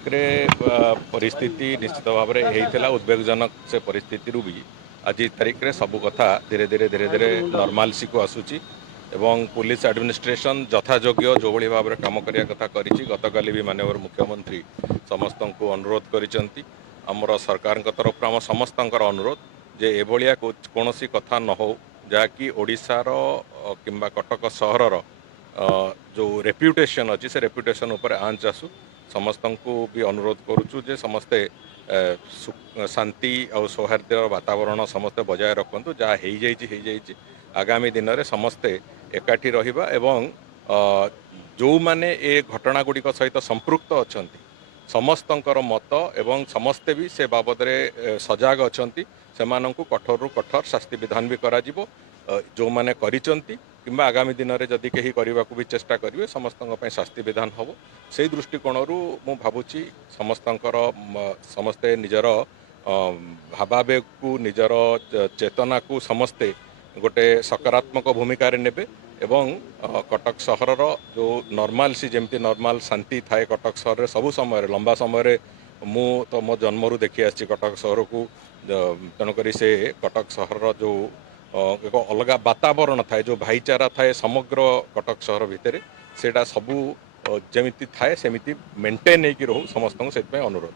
कटकरे परिस्थिति निश्चित भाव में होता उद्वेगजनक से परिस्थिति भी आज तारीख में सबू कथा धीरे धीरे नॉर्मालसी को आसूची एवं पुलिस एडमिनिस्ट्रेशन यथायोग्य जो भाई भाव में कम करने कथा करी गतकाली भी माननीय मुख्यमंत्री समस्त को अनुरोध करिसेंती आमर सरकार तरफ आम समस्त अनुरोध जे एभलिया कौन कथा न हो जहाँकि ओडिशार किंबा कटक सहरर जो रेप्यूटेशन अच्छी से रेप्यूटेशन उपर आंच आसू समस्त को भी अनुरोध करुचु जे समस्ते शांति और सौहार्द वातावरण समस्ते बजाय रखु जहाँ हो आगामी दिन में समस्ते एकाठी रहिबा एवं जो माने ए घटना गुड़िक सहित संपृक्त अच्छा समस्तंकर मत एवं समस्ते भी से बाबद सजग अच्छा से कठोर कठोर शास्ति विधान भी करा जो माने करिचंती किंबा आगामी दिन में जदि कहीं करने को भी चेष्टा करेंगे समस्त शास्ति विधान हम से दृष्टिकोण मु भावुची समस्ते निजर भावावेग को निजर चेतना को समस्ते गोटे सकारात्मक भूमिका नेबे एवं कटक सहरर जो नॉर्मल सी जमती नॉर्मल शांति थाए कटक सहर सबु समय लंबा समय मु तो मो जन्मरू देखी आसी कटक सहर को तेणुक से कटक सहर जो एक अलग वातावरण थाए जो भाईचारा थाए समग्र कटक सहर भितर सेटा सबू जमिति थाए सेमिति मेंटेन होकि रहू समस्त अनुरोध।